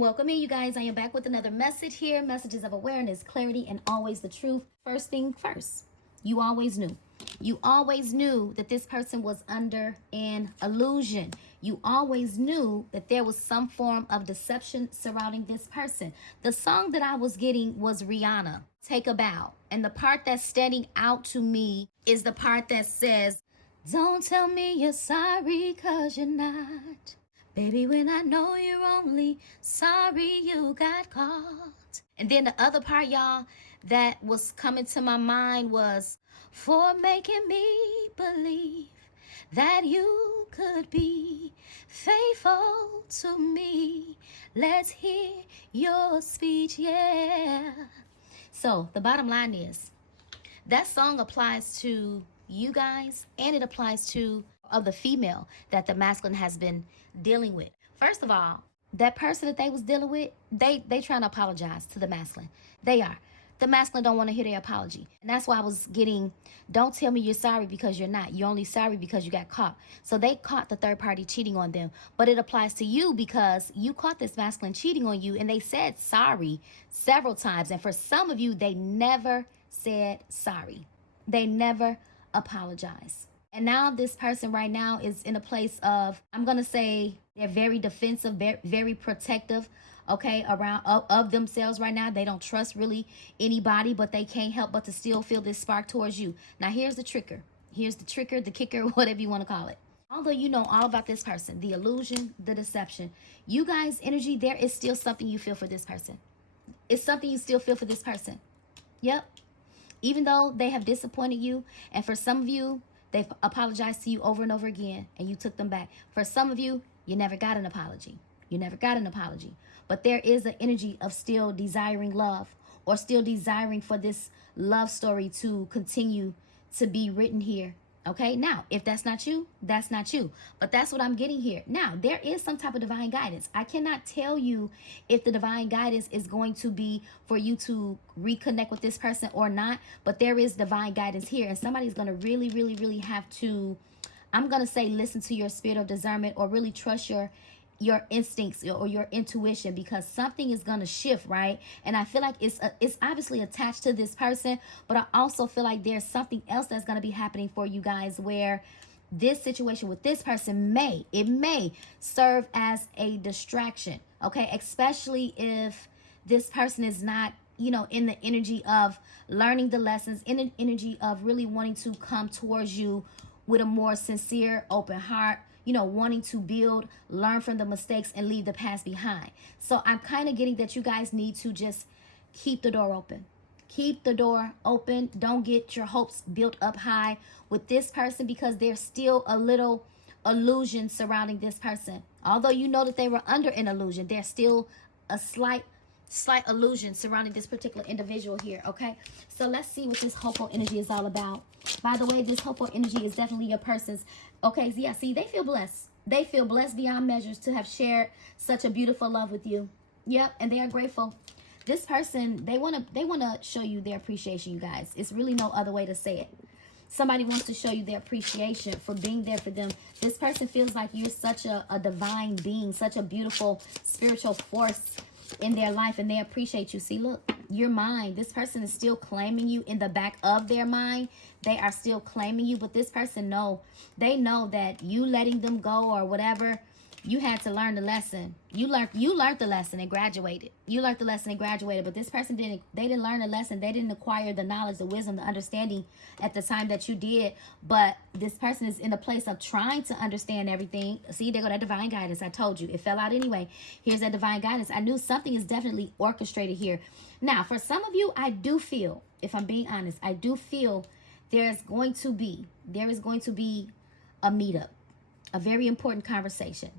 Welcome in, you guys. I am back with another message here. Messages of awareness, clarity, and always the truth. First thing first, you always knew. You always knew that this person was under an illusion. You always knew that there was some form of deception surrounding this person. The song that I was getting was Rihanna, Take a Bow. And the part that's standing out to me is the part that says, don't tell me you're sorry, 'cause you're not. Baby, when I know you're only sorry you got caught. And then the other part, y'all, that was coming to my mind was, for making me believe that you could be faithful to me. Let's hear your speech, yeah. So the bottom line is, that song applies to you guys, and it applies to the female that the masculine has been dealing with. First of all, that person that they was dealing with, they trying to apologize to the masculine. They are. The masculine don't want to hear their apology. And that's why I was getting, don't tell me you're sorry because you're not. You're only sorry because you got caught. So they caught the third party cheating on them. But it applies to you because you caught this masculine cheating on you, and they said sorry several times. And for some of you, they never said sorry. They never apologized. And now this person right now is in a place of, I'm going to say, they're very defensive, very protective, okay, around of themselves right now. They don't trust really anybody, but they can't help but to still feel this spark towards you. Now, here's the trigger. Here's the trigger, the kicker, whatever you want to call it. Although you know all about this person, the illusion, the deception, you guys' energy, there is still something you feel for this person. It's something you still feel for this person. Yep. Even though they have disappointed you, and for some of you, they've apologized to you over and over again, and you took them back. For some of you, you never got an apology. You never got an apology. But there is an energy of still desiring love, or still desiring for this love story to continue to be written here. Okay, now, if that's not you, that's not you. But that's what I'm getting here. Now, there is some type of divine guidance. I cannot tell you if the divine guidance is going to be for you to reconnect with this person or not. But there is divine guidance here. And somebody's going to really have to, I'm going to say, listen to your spirit of discernment, or really trust your instincts or your intuition, because something is going to shift, right? And I feel like it's obviously attached to this person, but I also feel like there's something else that's going to be happening for you guys, where this situation with this person may serve as a distraction, okay? Especially if this person is not, you know, in the energy of learning the lessons, in an energy of really wanting to come towards you with a more sincere, open heart, you know, wanting to build, learn from the mistakes, and leave the past behind. So I'm kind of getting that you guys need to just keep the door open. Keep the door open. Don't get your hopes built up high with this person, because there's still a little illusion surrounding this person. Although you know that they were under an illusion, there's still a slight illusion surrounding this particular individual here, okay? So let's see what this hopeful energy is all about. By the way, this hopeful energy is definitely your person's. Okay, yeah, see, they feel blessed. They feel blessed beyond measures to have shared such a beautiful love with you. Yep, and they are grateful. This person, they want to show you their appreciation, you guys. It's really no other way to say it. Somebody wants to show you their appreciation for being there for them. This person feels like you're such a divine being, such a beautiful spiritual force in their life, and they appreciate you. See, look, you're mine. This person is still claiming you in the back of their mind. They are still claiming you, but this person they know that you letting them go or whatever, you had to learn the lesson. You learned the lesson and graduated. You learned the lesson and graduated, but this person didn't learn the lesson. They didn't acquire the knowledge, the wisdom, the understanding at the time that you did. But this person is in a place of trying to understand everything. See, there go that divine guidance. I told you, it fell out anyway. Here's that divine guidance. I knew something is definitely orchestrated here. Now, for some of you, I do feel, if I'm being honest, I do feel there is going to be a meetup, a very important conversation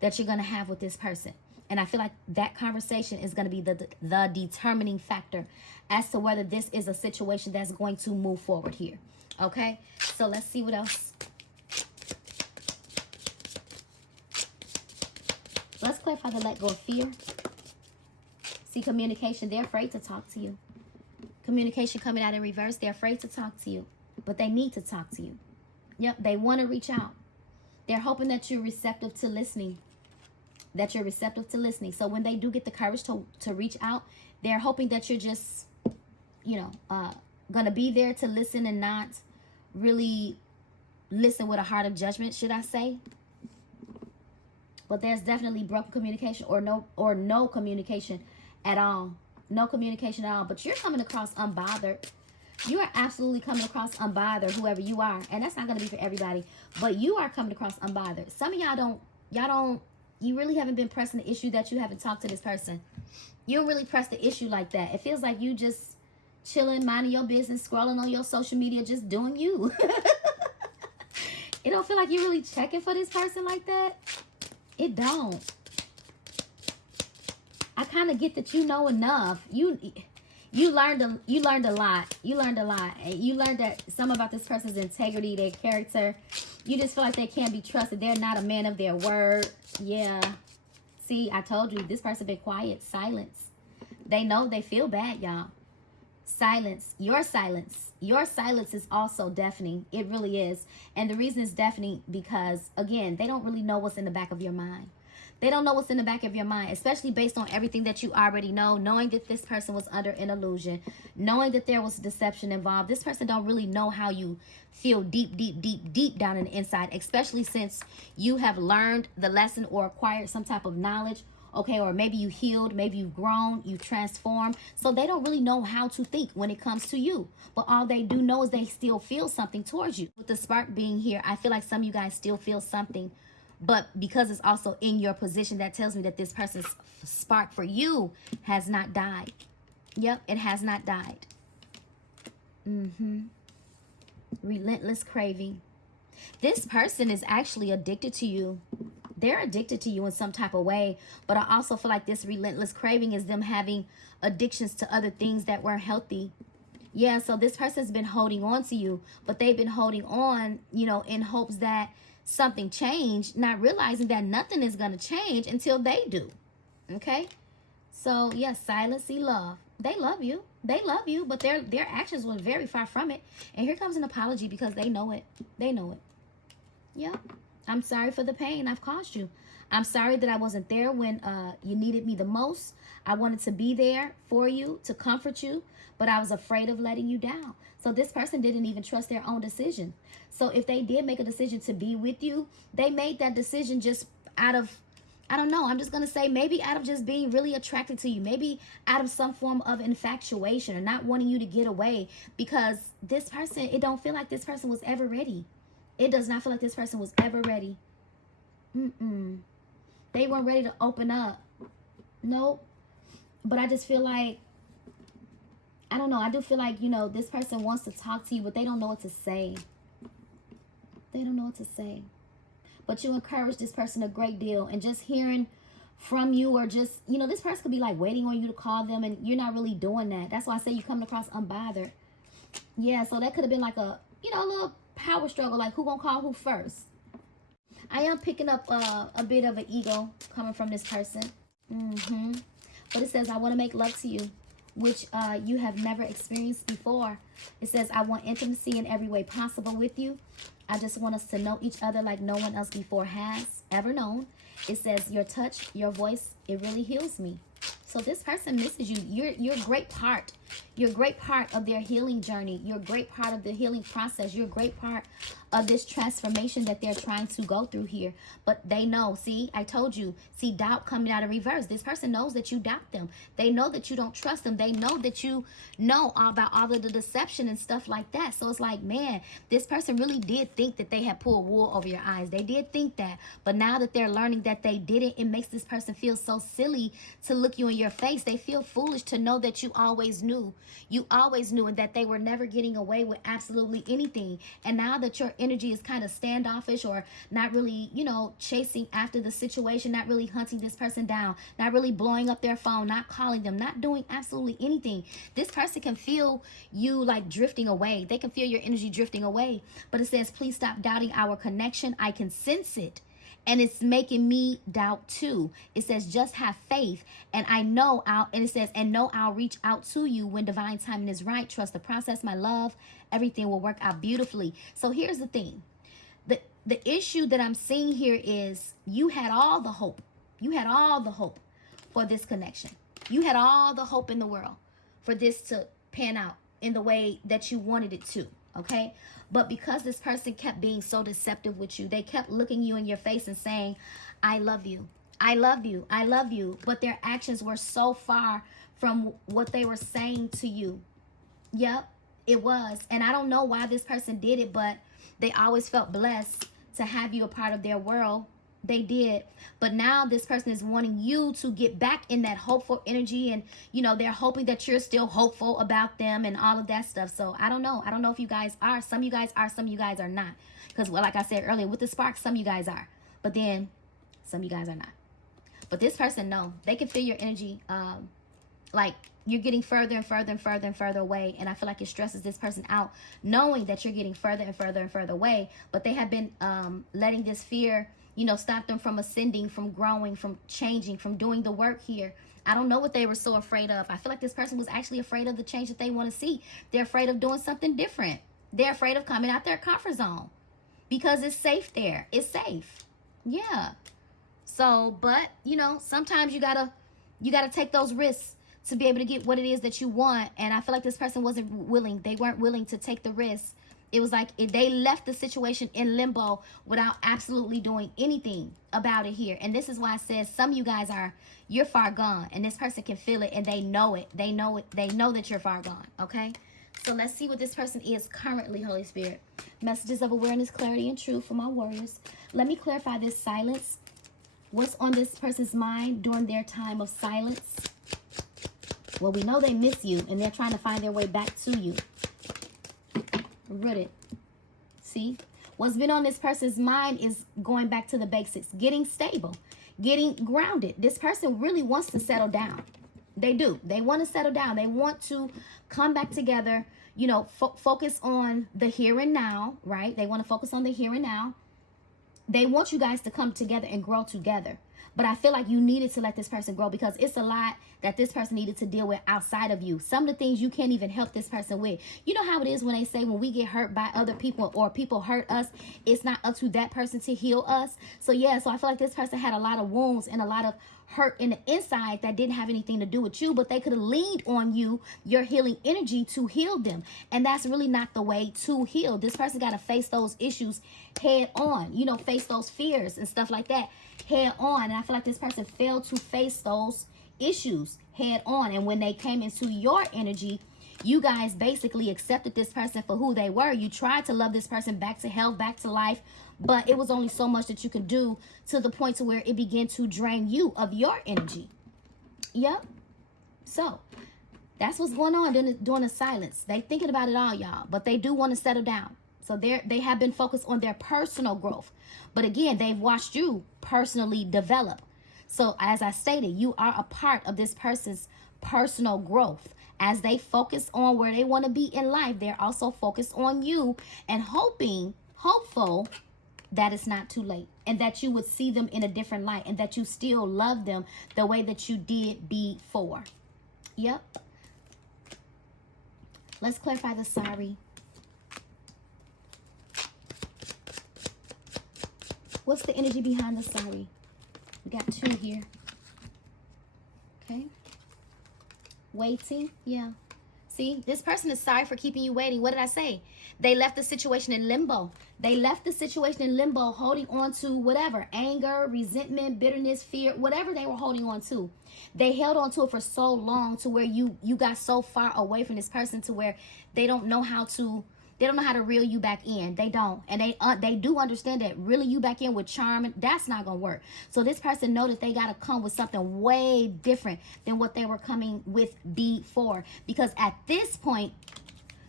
that you're going to have with this person. And I feel like that conversation is going to be the determining factor as to whether this is a situation that's going to move forward here. Okay, so let's see what else. Let's clarify the let go of fear. See, communication, they're afraid to talk to you. Communication coming out in reverse, they're afraid to talk to you, but they need to talk to you. Yep, they want to reach out. They're hoping that you're receptive to listening. that you're receptive to listening. So when they do get the courage to reach out, they're hoping that you're just, you know, going to be there to listen and not really listen with a heart of judgment, should I say. But there's definitely broken communication or no communication at all. No communication at all. But you're coming across unbothered. You are absolutely coming across unbothered, whoever you are. And that's not going to be for everybody. But you are coming across unbothered. Some of you really haven't been pressing the issue that you haven't talked to this person. You don't really press the issue like that. It feels like you just chilling, minding your business, scrolling on your social media, just doing you. It don't feel like you're really checking for this person like that. It don't. I kind of get that you know enough. You learned a lot. You learned a lot. And you learned that some about this person's integrity, their character. You just feel like they can't be trusted. They're not a man of their word. Yeah. See, I told you, this person been quiet. Silence. They know they feel bad, y'all. Silence. Your silence. Your silence is also deafening. It really is. And the reason it's deafening because, again, they don't really know what's in the back of your mind. They don't know what's in the back of your mind, especially based on everything that you already know, knowing that this person was under an illusion, knowing that there was deception involved. This person don't really know how you feel deep down in the inside, especially since you have learned the lesson or acquired some type of knowledge, okay, or maybe you healed, maybe you've grown, you transformed. So they don't really know how to think when it comes to you. But all they do know is they still feel something towards you. With the spark being here, I feel like some of you guys still feel something. But because it's also in your position, that tells me that this person's spark for you has not died. Yep, it has not died. Relentless craving. This person is actually addicted to you. They're addicted to you in some type of way. But I also feel like this relentless craving is them having addictions to other things that weren't healthy. Yeah, so this person's been holding on to you. But they've been holding on, you know, in hopes that something changed, not realizing that nothing is going to change until they do. Okay? So, yes, silence, see love. They love you. They love you, but their actions were very far from it. And here comes an apology because they know it. They know it. Yeah. I'm sorry for the pain I've caused you. I'm sorry that I wasn't there when you needed me the most. I wanted to be there for you, to comfort you, but I was afraid of letting you down. So this person didn't even trust their own decision. So if they did make a decision to be with you, they made that decision just out of, I don't know, I'm just going to say maybe out of just being really attracted to you. Maybe out of some form of infatuation or not wanting you to get away, because this person, it don't feel like this person was ever ready. It does not feel like this person was ever ready. They weren't ready to open up. Nope. But I just feel like, I don't know, I do feel like, you know, this person wants to talk to you, but they don't know what to say. They don't know what to say. But you encourage this person a great deal, and just hearing from you, or just, you know, this person could be like waiting on you to call them, and you're not really doing that. That's why I say you coming across unbothered. Yeah, so that could have been like a, you know, a little power struggle, like who gonna call who first. I am picking up a bit of an ego coming from this person. But it says, I want to make love to you, which you have never experienced before. It says, I want intimacy in every way possible with you. I just want us to know each other like no one else before has ever known. It says, your touch, your voice, it really heals me. So this person misses you. You're a great part. You're a great part of their healing journey. You're a great part of the healing process. You're a great part of this transformation that they're trying to go through here. But they know, see, I told you, see, doubt coming out of reverse. This person knows that you doubt them. They know that you don't trust them. They know that you know about all of the deception and stuff like that. So it's like, man, this person really did think that they had pulled wool over your eyes. They did think that. But now that they're learning that they didn't, it makes this person feel so silly to look you in your face. They feel foolish to know that you always knew. You always knew, and that they were never getting away with absolutely anything. And now that your energy is kind of standoffish, or not really, you know, chasing after the situation, not really hunting this person down, not really blowing up their phone, not calling them, not doing absolutely anything, this person can feel you like drifting away. They can feel your energy drifting away. But it says, please stop doubting our connection. I can sense it. And it's making me doubt too. It says, just have faith. And I know and it says, and know I'll reach out to you when divine timing is right. Trust the process, my love. Everything will work out beautifully. So here's the thing. The issue that I'm seeing here is you had all the hope. You had all the hope for this connection. You had all the hope in the world for this to pan out in the way that you wanted it to, okay? But because this person kept being so deceptive with you, they kept looking you in your face and saying, I love you, I love you, I love you. But their actions were so far from what they were saying to you. Yep, it was. And I don't know why this person did it, but they always felt blessed to have you a part of their world. They did. But now this person is wanting you to get back in that hopeful energy, and you know, they're hoping that you're still hopeful about them and all of that stuff. So I don't know if you guys are. Some of you guys are, some of you guys are not, because well, like I said earlier, with the spark, some of you guys are, but then some of you guys are not. But this person, no, they can feel your energy, like you're getting further and further and further and further away. And I feel like it stresses this person out, knowing that you're getting further and further and further away. But they have been letting this fear, you know, stop them from ascending, from growing, from changing, from doing the work here. I don't know what they were so afraid of. I feel like this person was actually afraid of the change that they want to see. They're afraid of doing something different. They're afraid of coming out their comfort zone because it's safe there. It's safe. Yeah. So, but, you know, sometimes you gotta take those risks to be able to get what it is that you want. And I feel like this person wasn't willing. They weren't willing to take the risk. It was like they left the situation in limbo without absolutely doing anything about it here. And this is why I said some of you guys you're far gone. And this person can feel it and they know it. They know it. They know that you're far gone. Okay? So let's see what this person is currently, Holy Spirit. Messages of awareness, clarity, and truth for my warriors. Let me clarify this silence. What's on this person's mind during their time of silence? Well, we know they miss you and they're trying to find their way back to you. Rooted. See? What's been on this person's mind is going back to the basics. Getting stable. Getting grounded. This person really wants to settle down. They do. They want to settle down. They want to come back together. You know, focus on the here and now, right? They want to focus on the here and now. They want you guys to come together and grow together. But I feel like you needed to let this person grow because it's a lot that this person needed to deal with outside of you. Some of the things you can't even help this person with. You know how it is when they say when we get hurt by other people or people hurt us, it's not up to that person to heal us. So yeah, so I feel like this person had a lot of wounds and a lot of hurt in the inside that didn't have anything to do with you, but they could have leaned on you, your healing energy, to heal them. And that's really not the way to heal. This person got to face those issues head on, you know, face those fears and stuff like that head on. And I feel like this person failed to face those issues head on. And when they came into your energy, you guys basically accepted this person for who they were. You tried to love this person back to health, back to life, but it was only so much that you could do, to the point to where it began to drain you of your energy. Yep. So that's what's going on during the silence. They thinking about it all, y'all, but they do want to settle down. So they have been focused on their personal growth. But again, they've watched you personally develop. So as I stated, you are a part of this person's personal growth. As they focus on where they want to be in life, they're also focused on you and hopeful that it's not too late and that you would see them in a different light and that you still love them the way that you did before. Yep. Let's clarify the sorry. What's the energy behind the sorry? We got two here. Okay. Waiting. Yeah. See, this person is sorry for keeping you waiting. What did I say? They left the situation in limbo. They left the situation in limbo, holding on to whatever, anger, resentment, bitterness, fear, whatever they were holding on to. They held on to it for so long to where you got so far away from this person to where they don't know how to reel you back in. They don't. And they do understand that reeling you back in with charm, that's not going to work. So this person know that they got to come with something way different than what they were coming with before. Because at this point,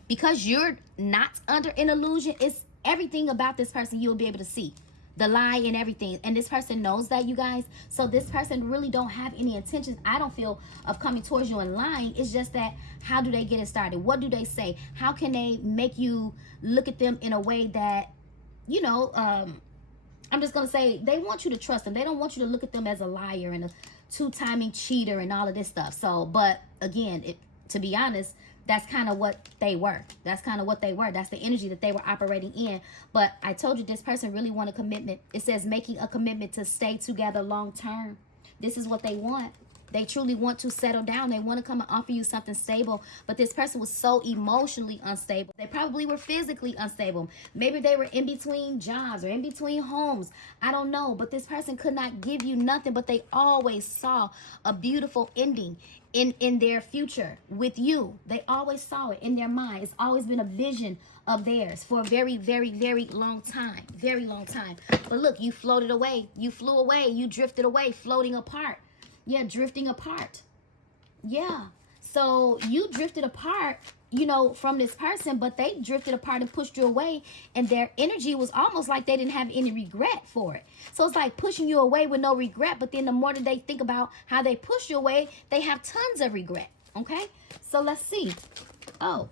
because you're not under an illusion, it's everything about this person you'll be able to see. The lie and everything. And this person knows that, you guys. So this person really don't have any intentions, I don't feel, of coming towards you and lying. It's just that, how do they get it started? What do they say? How can they make you look at them in a way that, you know, I'm just going to say, they want you to trust them. They don't want you to look at them as a liar and a two-timing cheater and all of this stuff. So, but again, to be honest, that's kind of what they were. That's kind of what they were. That's the energy that they were operating in. But I told you this person really wanted commitment. It says making a commitment to stay together long term. This is what they want. They truly want to settle down. They want to come and offer you something stable. But this person was so emotionally unstable. They probably were physically unstable. Maybe they were in between jobs or in between homes. I don't know. But this person could not give you nothing. But they always saw a beautiful ending in their future with you. They always saw it in their mind. It's always been a vision of theirs for a very, very, very long time. Very long time. But look, you floated away. You flew away. You drifted away, floating apart. Yeah, drifting apart. Yeah. So you drifted apart, you know, from this person, but they drifted apart and pushed you away. And their energy was almost like they didn't have any regret for it. So it's like pushing you away with no regret. But then the more that they think about how they push you away, they have tons of regret. Okay. So let's see. Oh,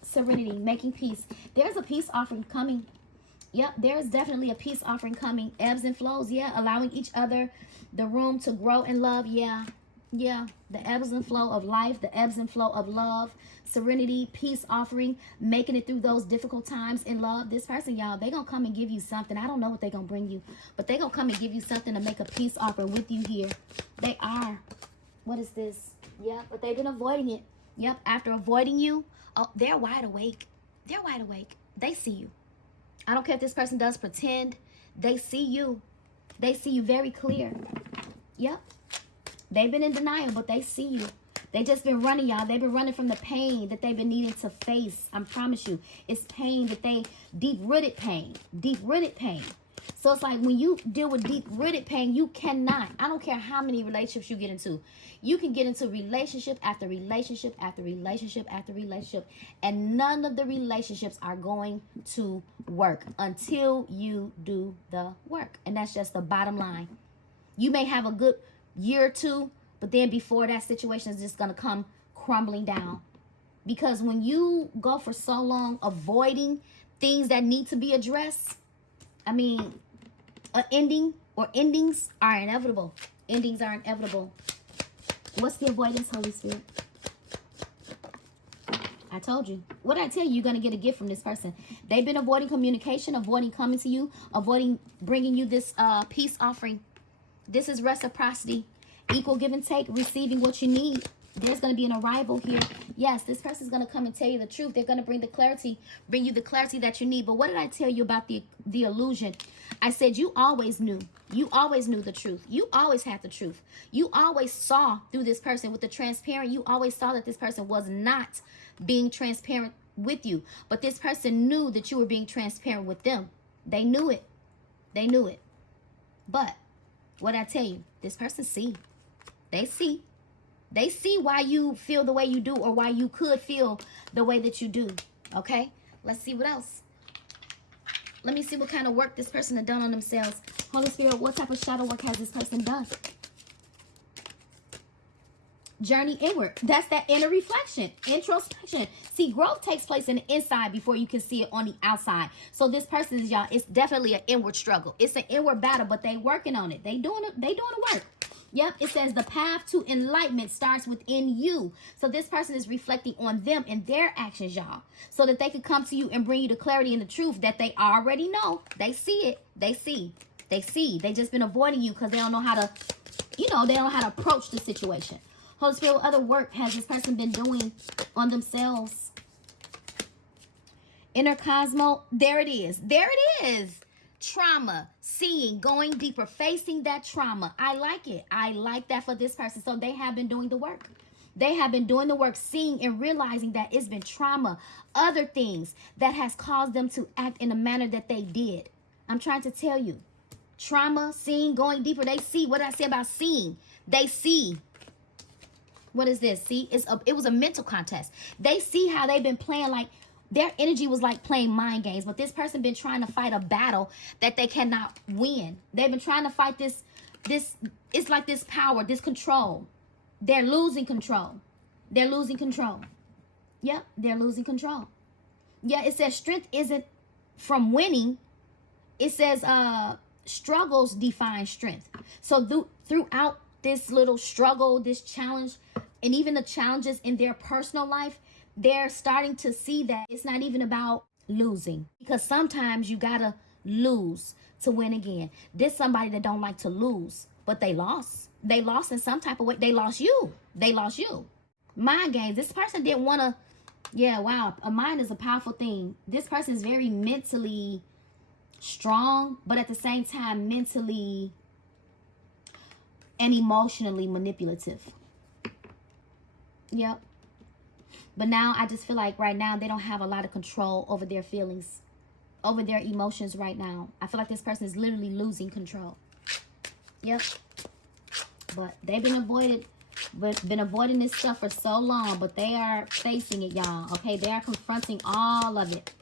serenity, making peace. There's a peace offering coming. Yep, there's definitely a peace offering coming. Ebbs and flows. Yeah, allowing each other the room to grow in love. Yeah, the ebbs and flow of life, the ebbs and flow of love, serenity, peace offering, making it through those difficult times in love. This person, y'all, they gonna come and give you something. I don't know what they gonna bring you, but they gonna come and give you something to make a peace offer with you here. They are. What is this? Yeah, but they've been avoiding it. Yep, after avoiding you, oh, they're wide awake. They're wide awake. They see you. I don't care if this person does pretend. They see you. They see you very clear. Yep. They've been in denial, but they see you. They just been running, y'all. They've been running from the pain that they've been needing to face. I promise you. It's pain that they, deep-rooted pain. Deep-rooted pain. So it's like when you deal with deep-rooted pain, you cannot. I don't care how many relationships you get into. You can get into relationship after relationship after relationship after relationship. And none of the relationships are going to work until you do the work. And that's just the bottom line. You may have a good year or two, but then before that situation is just going to come crumbling down. Because when you go for so long avoiding things that need to be addressed, I mean, an ending or endings are inevitable. Endings are inevitable. What's the avoidance, Holy Spirit? I told you. What did I tell you? You're going to get a gift from this person. They've been avoiding communication, avoiding coming to you, avoiding bringing you this peace offering. This is reciprocity. Equal give and take, receiving what you need. There's going to be an arrival here. Yes, this person's going to come and tell you the truth. They're going to bring you the clarity that you need. But what did I tell you about the illusion? I said you always knew. You always knew the truth. You always had the truth. You always saw through this person with the transparent. You always saw that this person was not being transparent with you. But this person knew that you were being transparent with them. They knew it. They knew it. But what I tell you, this person see. They see. They see why you feel the way you do or why you could feel the way that you do. Okay? Let's see what else. Let me see what kind of work this person has done on themselves. Holy Spirit, what type of shadow work has this person done? Journey inward. That's that inner reflection, introspection. See, growth takes place in the inside before you can see it on the outside. So this person is, y'all, it's definitely an inward struggle. It's an inward battle, but they working on it. They doing the work. Yep, it says the path to enlightenment starts within you. So this person is reflecting on them and their actions, y'all, so that they could come to you and bring you the clarity and the truth that they already know. They see it. They see. They see. They just been avoiding you because they don't know how to, they don't know how to approach the situation. Holy Spirit, what other work has this person been doing on themselves? Inner Cosmo. There it is. There it is. Trauma, seeing, going deeper, facing that trauma. I like it. I like that for this person. So they have been doing the work. They have been doing the work, seeing and realizing that it's been trauma, other things that has caused them to act in the manner that they did. I'm trying to tell you. Trauma, seeing, going deeper. They see. What did I say about seeing? They see. What is this? See, it was a mental contest. They see how they've been playing, like their energy was like playing mind games, but this person been trying to fight a battle that they cannot win. They've been trying to fight this, it's like this power, this control. They're losing control. They're losing control. Yep, they're losing control. Yeah, it says strength isn't from winning. It says struggles define strength. So throughout this little struggle, this challenge, and even the challenges in their personal life, they're starting to see that it's not even about losing. Because sometimes you gotta lose to win again. This somebody that don't like to lose, but they lost. they lost in some type of way. They lost you. They lost you. Mind games. This person didn't want to. Yeah, wow. A mind is a powerful thing. This person is very mentally strong, but at the same time mentally and emotionally manipulative. Yep. But now I just feel like right now they don't have a lot of control over their feelings, over their emotions right now. I feel like this person is literally losing control. Yep. But they've been avoiding this stuff for so long, but they are facing it, y'all. Okay, they are confronting all of it.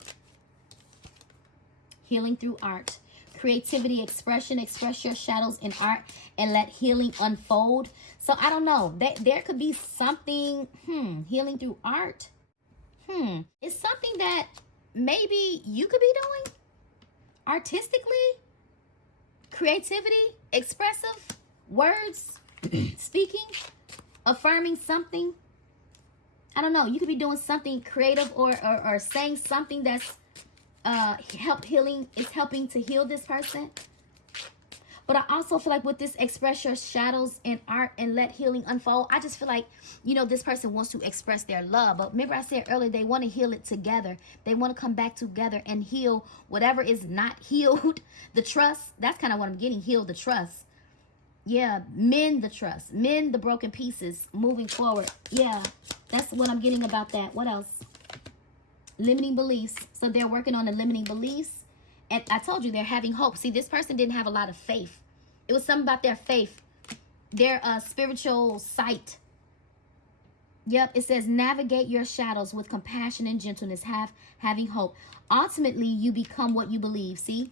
Healing through art. Creativity, expression. Express your shadows in art and let healing unfold. So I don't know. There could be something, healing through art. It's something that maybe you could be doing artistically. Creativity, expressive, words, speaking, affirming something. I don't know. You could be doing something creative or saying something that's helping to heal this person. But I also feel like with this express your shadows in art and let healing unfold, I just feel like, you know, this person wants to express their love. But remember I said earlier, they want to heal it together. They want to come back together and heal whatever is not healed. The trust, that's kind of what I'm getting, heal the trust. Yeah, mend the trust, mend the broken pieces moving forward. Yeah, that's what I'm getting about that. What else? Limiting beliefs. So they're working on the limiting beliefs. And I told you they're having hope. See, this person didn't have a lot of faith. It was something about their faith, their spiritual sight. Yep, it says navigate your shadows with compassion and gentleness, having hope. Ultimately, you become what you believe. See,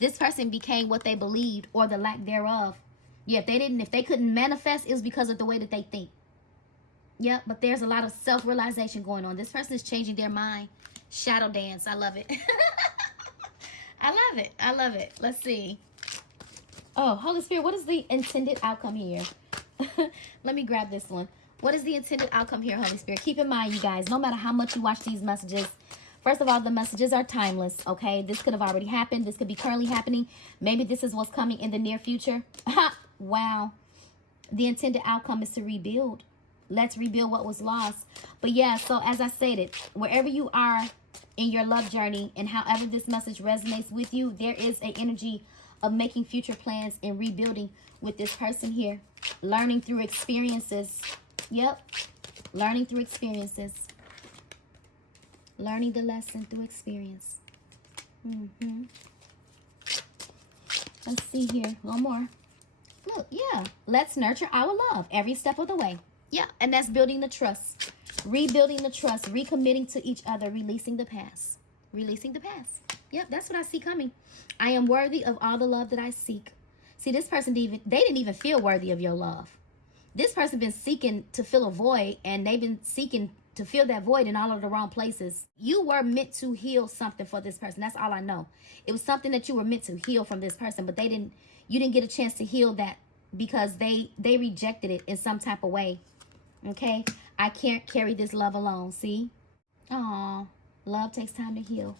this person became what they believed or the lack thereof. Yeah, if they couldn't manifest, it was because of the way that they think. Yep, but there's a lot of self-realization going on. This person is changing their mind. Shadow dance. I love it. I love it. I love it. Let's see. Oh, Holy Spirit, what is the intended outcome here? Let me grab this one. What is the intended outcome here, Holy Spirit? Keep in mind, you guys, no matter how much you watch these messages, first of all, the messages are timeless, okay? This could have already happened. This could be currently happening. Maybe this is what's coming in the near future. Wow. The intended outcome is to rebuild. Let's rebuild what was lost. But yeah, so as I stated, wherever you are in your love journey and however this message resonates with you, there is an energy of making future plans and rebuilding with this person here. Learning through experiences. Yep. Learning through experiences. Learning the lesson through experience. Let's see here. One more. Look, yeah. Let's nurture our love every step of the way. Yeah, and that's building the trust. Rebuilding the trust. Recommitting to each other. Releasing the past. Releasing the past. Yep, that's what I see coming. I am worthy of all the love that I seek. See, this person, they didn't even feel worthy of your love. This person been seeking to fill a void, and they've been seeking to fill that void in all of the wrong places. You were meant to heal something for this person. That's all I know. It was something that you were meant to heal from this person, but you didn't get a chance to heal that because they rejected it in some type of way. Okay? I can't carry this love alone. See? Aw, love takes time to heal.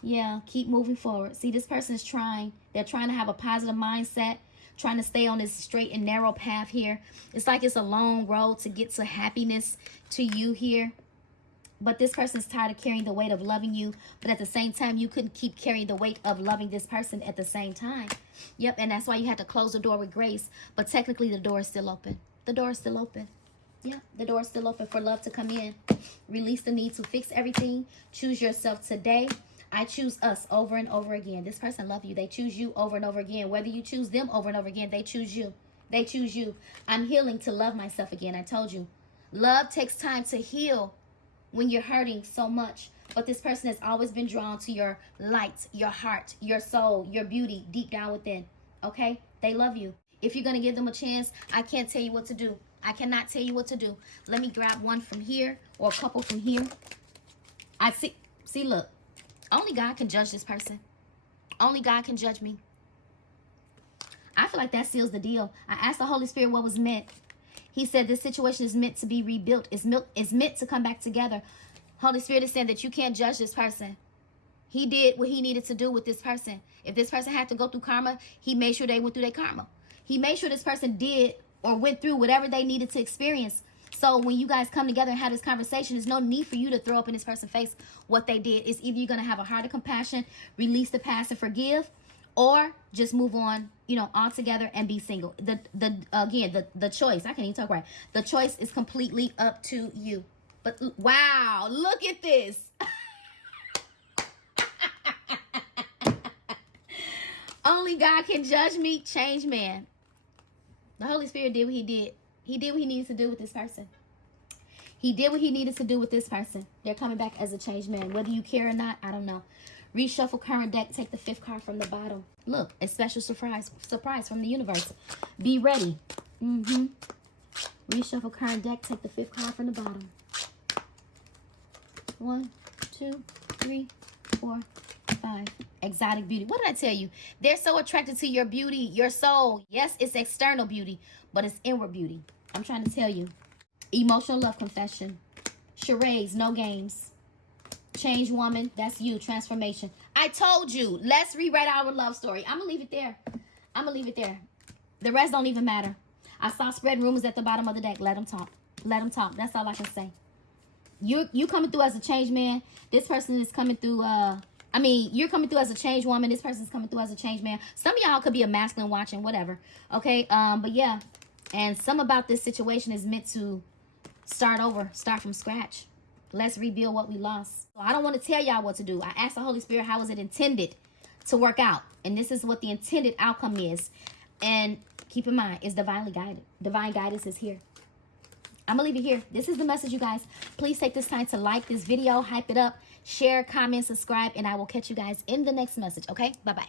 Yeah, keep moving forward. See, this person is trying. They're trying to have a positive mindset, trying to stay on this straight and narrow path here. It's like it's a long road to get to happiness to you here. But this person is tired of carrying the weight of loving you. But at the same time, you couldn't keep carrying the weight of loving this person at the same time. Yep, and that's why you had to close the door with grace. But technically, the door is still open. The door is still open. Yeah, the door is still open for love to come in. Release the need to fix everything. Choose yourself today. I choose us over and over again. This person loves you. They choose you over and over again. Whether you choose them over and over again, they choose you. They choose you. I'm healing to love myself again. I told you. Love takes time to heal when you're hurting so much. But this person has always been drawn to your light, your heart, your soul, your beauty deep down within. Okay? They love you. If you're going to give them a chance, I can't tell you what to do. I cannot tell you what to do. Let me grab one from here or a couple from here. I see, look. Only God can judge this person. Only God can judge me. I feel like that seals the deal. I asked the Holy Spirit what was meant. He said this situation is meant to be rebuilt. It's meant to come back together. Holy Spirit is saying that you can't judge this person. He did what he needed to do with this person. If this person had to go through karma, he made sure they went through their karma. He made sure this person did or went through whatever they needed to experience. So when you guys come together and have this conversation, there's no need for you to throw up in this person's face what they did. It's either you're going to have a heart of compassion, release the past and forgive, or just move on, you know, all together and be single. The choice, I can't even talk right. The choice is completely up to you. But wow, look at this. Only God can judge me, change man. The Holy Spirit did what he did. He did what he needed to do with this person. He did what he needed to do with this person. They're coming back as a changed man. Whether you care or not, I don't know. Reshuffle current deck. Take the 5th card from the bottom. Look, a special surprise from the universe. Be ready. Reshuffle current deck. Take the 5th card from the bottom. 1, 2, 3, 4, 5. Exotic beauty. What did I tell you? They're so attracted to your beauty, your soul. Yes, it's external beauty, but it's inward beauty. I'm trying to tell you. Emotional love confession. Charades, no games. Change woman, that's you. Transformation. I told you. Let's rewrite our love story. I'm going to leave it there. The rest don't even matter. I saw spread rumors at the bottom of the deck. Let them talk. That's all I can say. You coming through as a changed man. This person is coming through, you're coming through as a changed woman. This person's coming through as a changed man. Some of y'all could be a masculine watching, whatever. Okay, but yeah. And some about this situation is meant to start over, start from scratch. Let's rebuild what we lost. So I don't want to tell y'all what to do. I asked the Holy Spirit, how was it intended to work out? And this is what the intended outcome is. And keep in mind, it's divinely guided. Divine guidance is here. I'm going to leave it here. This is the message, you guys. Please take this time to like this video, hype it up, share, comment, subscribe, and I will catch you guys in the next message, okay? Bye-bye.